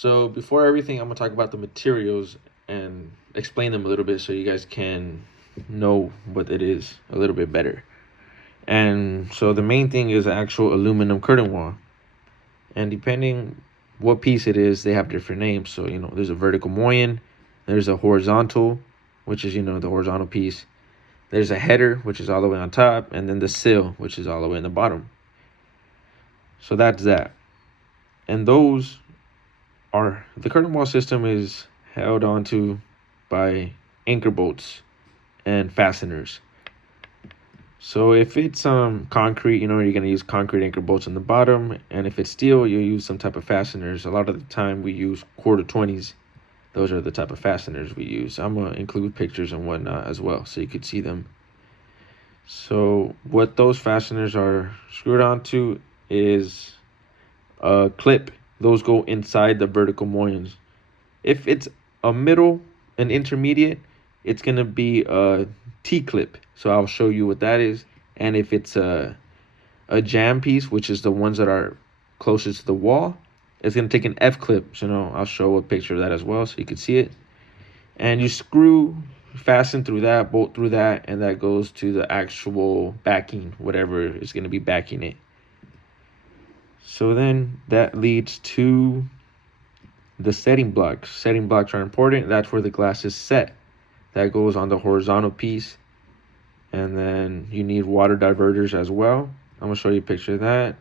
So before everything, I'm gonna talk about the materials and explain them a little bit so you guys can know what it is a little bit better. And so the main thing is actual aluminum curtain wall. And depending what piece it is, they have different names. So, there's a vertical mullion, there's a horizontal, which is, the horizontal piece. There's a header, which is all the way on top, and then the sill, which is all the way in the bottom. So that's that. And those are, the curtain wall system is held onto by anchor bolts and fasteners. So if it's concrete, you're going to use concrete anchor bolts on the bottom. And if it's steel, you'll use some type of fasteners. A lot of the time we use quarter 20s. Those are the type of fasteners we use. I'm going to include pictures and whatnot as well so you could see them. So what those fasteners are screwed onto is a clip. Those go inside the vertical mullions. If it's a middle, an intermediate, it's going to be a T-clip. So I'll show you what that is. And if it's a jam piece, which is the ones that are closest to the wall, it's going to take an F-clip. So I'll show a picture of that as well so you can see it. And you fasten through that, bolt through that, and that goes to the actual backing, whatever is going to be backing it. So then that leads to the setting blocks. Setting blocks are important. That's where the glass is set. That goes on the horizontal piece. And then you need water diverters as well. I'm going to show you a picture of that.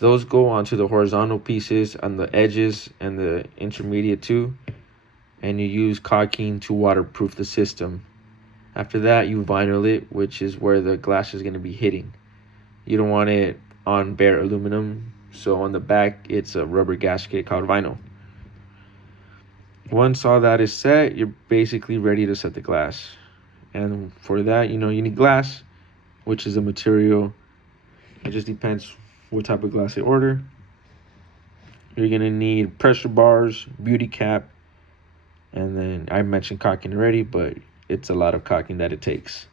Those go onto the horizontal pieces on the edges and the intermediate too. And you use caulking to waterproof the system. After that, you vinyl it, which is where the glass is going to be hitting. You don't want it on bare aluminum. So on the back, it's a rubber gasket called vinyl. Once all that is set, you're basically ready to set the glass. And for that, you need glass, which is a material. It just depends what type of glass you order. You're going to need pressure bars, beauty cap, and then I mentioned caulking already, but it's a lot of caulking that it takes.